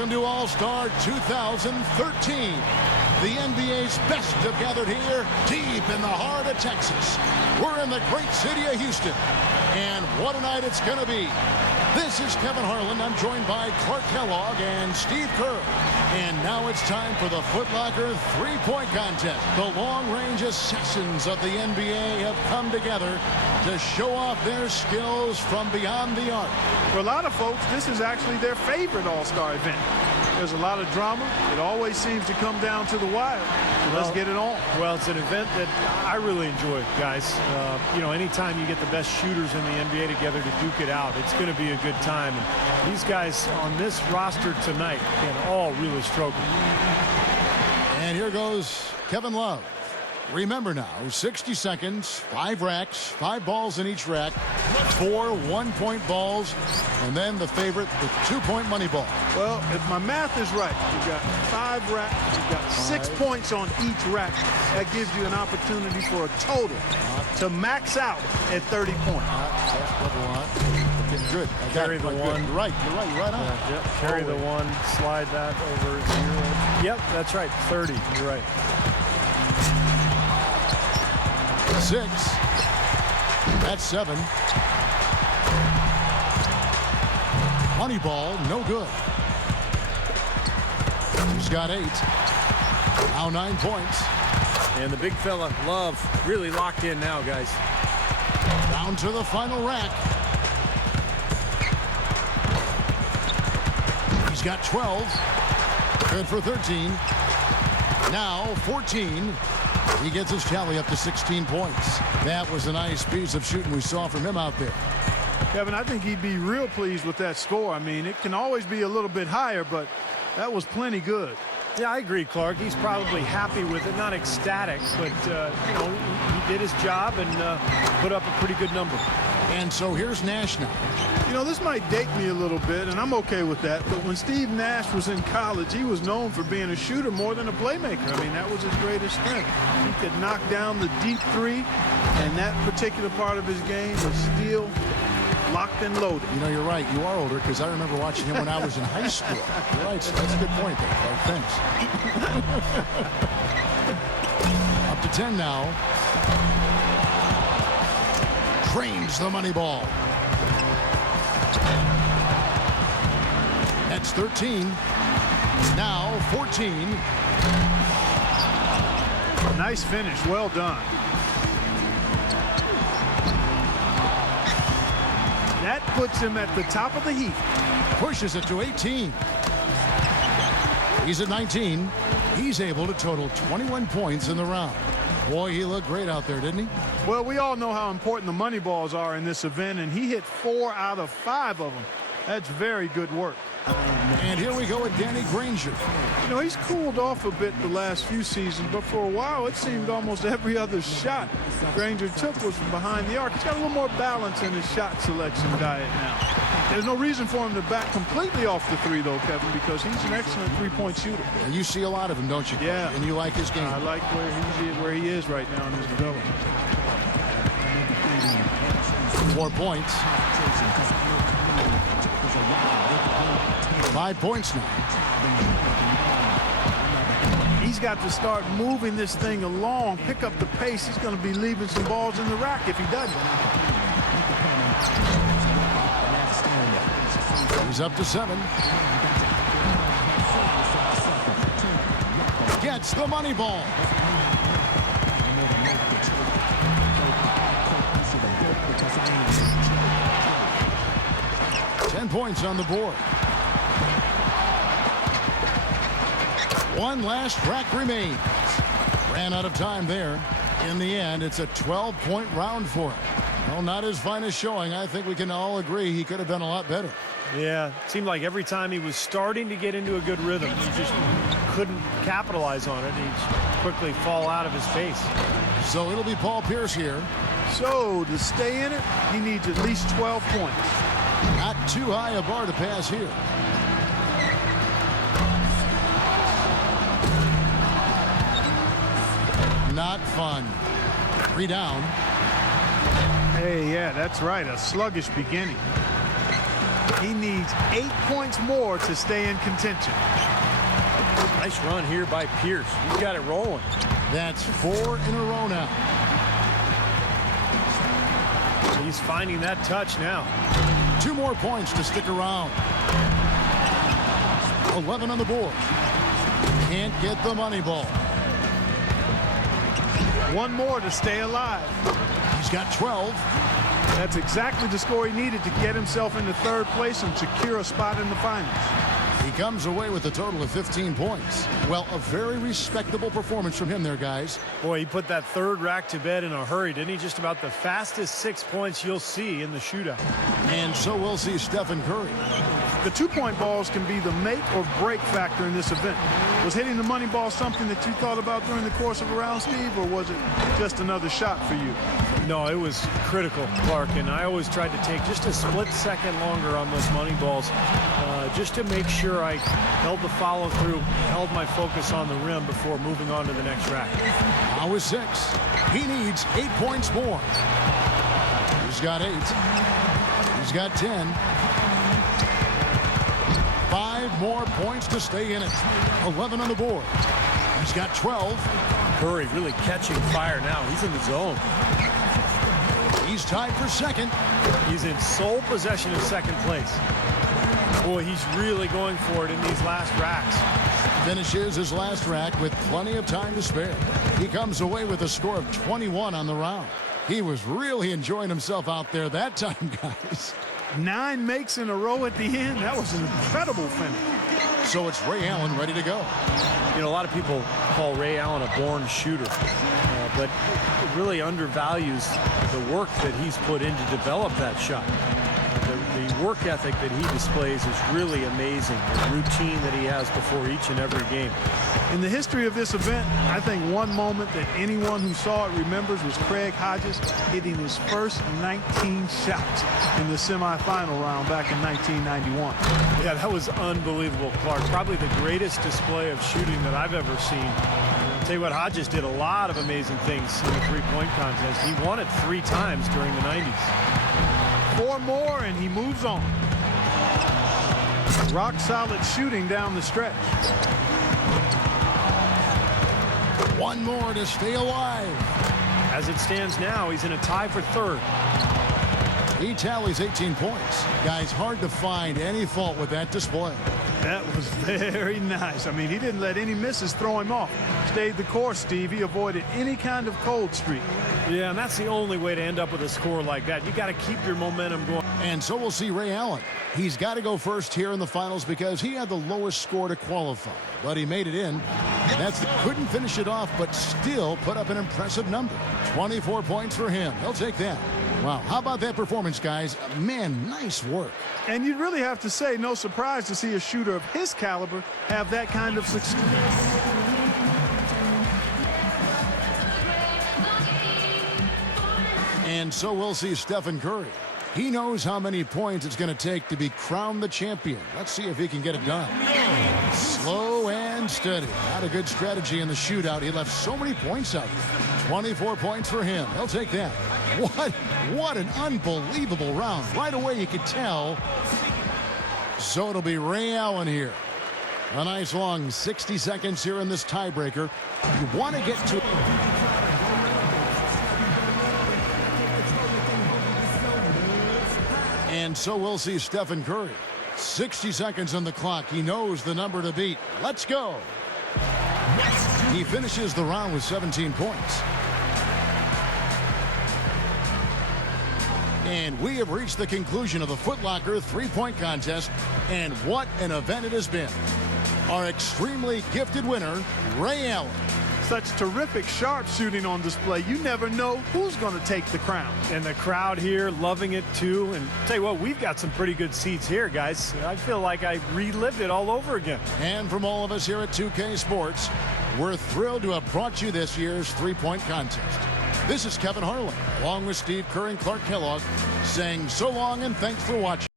Welcome to All-Star 2013. The NBA's best have gathered here deep in the heart of Texas. We're in the great city of Houston. And what a night it's going to be. This is Kevin Harlan. I'm joined by Clark Kellogg and Steve Kerr. And now it's time for the Foot Locker three-point contest. The long-range assassins of the NBA have come together to show off their skills from beyond the arc. For a lot of folks, this is actually their favorite All-Star event. There's a lot of drama. It always seems to come down to the wire. So let's get it on. Well, it's an event that I really enjoy, guys. You know, anytime you get the best shooters in the NBA together to duke it out, it's going to be a good time. And these guys on this roster tonight can all really stroke it. And here goes Kevin Love. Remember now, 60 seconds, 5 racks, 5 balls in each rack, 4 one-point balls, and then the favorite, the 2-point money ball. Well, if my math is right, you've got 5 racks, you've got 6 points on each rack. That gives you an opportunity for a total to max out at 30 points. Looking good. Carry the one. You're right on. Yep. Carry the one, slide that over 0. Yep, that's right, 30. You're right. 6. That's 7. Money ball, no good. He's got 8. Now 9 points. And the big fella, Love, really locked in now, guys. Down to the final rack. He's got 12. Good for 13. Now 14. He gets his tally up to 16 points. That was a nice piece of shooting we saw from him out there. Kevin, I think he'd be real pleased with that score. I mean, it can always be a little bit higher, but that was plenty good. Yeah, I agree, Clark. He's probably happy with it, not ecstatic, but, you know, he did his job and put up a pretty good number. And so here's Nash now. You know, this might date me a little bit, and I'm okay with that, but when Steve Nash was in college, he was known for being a shooter more than a playmaker. I mean, that was his greatest strength. He could knock down the deep three, and that particular part of his game was still locked and loaded. You know, you're right. You are older because I remember watching him when I was in high school. You're right. So that's a good point there, Clark. Thanks. Up to 10 now. Drains the money ball. That's 13. Now 14. Nice finish. Well done. That puts him at the top of the heap. Pushes it to 18. He's at 19. He's able to total 21 points in the round. Boy, he looked great out there, didn't he? Well, we all know how important the money balls are in this event, and he hit 4 out of 5 of them. That's very good work. And here we go with Danny Granger. You know, he's cooled off a bit the last few seasons, but for a while it seemed almost every other shot Granger took was from behind the arc. He's got a little more balance in his shot selection diet now. There's no reason for him to back completely off the 3, though, Kevin, because he's an excellent 3-point shooter. And you see a lot of him, don't you? Yeah. And you like his game. I like where he is right now in his development. 4 points. 5 points now. He's got to start moving this thing along, pick up the pace. He's going to be leaving some balls in the rack if he doesn't. He's up to 7. Gets the money ball. Points on the board. One last rack remains. Ran out of time there. In the end, it's a 12-point round for him. Well, not his finest showing. I think we can all agree he could have done a lot better. Yeah, it seemed like every time he was starting to get into a good rhythm, he just couldn't capitalize on it. He'd quickly fall out of his pace. So it'll be Paul Pierce here. So to stay in it, he needs at least 12 points. Not too high a bar to pass here. Not fun. 3 down. Hey, yeah, that's right. A sluggish beginning. He needs 8 points more to stay in contention. Nice run here by Pierce. He's got it rolling. That's 4 in a row now. He's finding that touch now. 2 more points to stick around. 11 on the board. Can't get the money ball. 1 more to stay alive. He's got 12. That's exactly the score he needed to get himself into 3rd place and secure a spot in the finals. He comes away with a total of 15 points. Well, a very respectable performance from him there, guys. Boy, he put that 3rd rack to bed in a hurry, didn't he? Just about the fastest 6 points you'll see in the shootout. And so we'll see Stephen Curry. The 2-point balls can be the make or break factor in this event. Was hitting the money ball something that you thought about during the course of a round, Steve, or was it just another shot for you? No, it was critical, Clark, and I always tried to take just a split second longer on those money balls just to make sure I held the follow-through, held my focus on the rim before moving on to the next rack. Now is 6. He needs 8 points more. He's got 8. He's got 10. 5 more points to stay in it. 11 on the board. He's got 12. Curry really catching fire now. He's in the zone. He's tied for 2nd. He's in sole possession of 2nd place. Boy, he's really going for it in these last racks. Finishes his last rack with plenty of time to spare. He comes away with a score of 21 on the round. He was really enjoying himself out there that time, guys. 9 makes in a row at the end. That was an incredible finish. So it's Ray Allen ready to go. You know, a lot of people call Ray Allen a born shooter, but it really undervalues the work that he's put in to develop that shot. The work ethic that he displays is really amazing. The routine that he has before each and every game. In the history of this event, I think one moment that anyone who saw it remembers was Craig Hodges hitting his first 19 shots in the semifinal round back in 1991. Yeah, that was unbelievable, Clark. Probably the greatest display of shooting that I've ever seen. I'll tell you what, Hodges did a lot of amazing things in the 3-point contest. He won it 3 times during the 90s. 4 more and he moves on. Rock solid shooting down the stretch. 1 more to stay alive. As it stands now, he's in a tie for 3rd. He tallies 18 points. Guys, hard to find any fault with that display. That was very nice. I mean, he didn't let any misses throw him off. Stayed the course, Steve. He avoided any kind of cold streak. Yeah, and that's the only way to end up with a score like that. You got to keep your momentum going. And so we'll see Ray Allen. He's got to go first here in the finals because he had the lowest score to qualify. But he made it in. Couldn't finish it off, but still put up an impressive number. 24 points for him. He'll take that. Wow, how about that performance, guys? Man, nice work. And you'd really have to say, no surprise to see a shooter of his caliber have that kind of success. And so we'll see Stephen Curry. He knows how many points it's going to take to be crowned the champion. Let's see if he can get it done. Slow and steady. Not a good strategy in the shootout. He left so many points out there. 24 points for him. He'll take that. What an unbelievable round. Right away you could tell. So it'll be Ray Allen here. A nice long 60 seconds here in this tiebreaker. You want to get to... And so we'll see Stephen Curry. 60 seconds on the clock. He knows the number to beat. Let's go. He finishes the round with 17 points. And we have reached the conclusion of the Foot Locker 3-point contest. And what an event it has been. Our extremely gifted winner, Ray Allen. Such terrific sharpshooting on display. You never know who's going to take the crown. And the crowd here loving it too. And tell you what, we've got some pretty good seats here, guys. I feel like I relived it all over again. And from all of us here at 2K Sports, we're thrilled to have brought you this year's 3-point contest. This is Kevin Harlan, along with Steve Kerr and Clark Kellogg, saying so long and thanks for watching.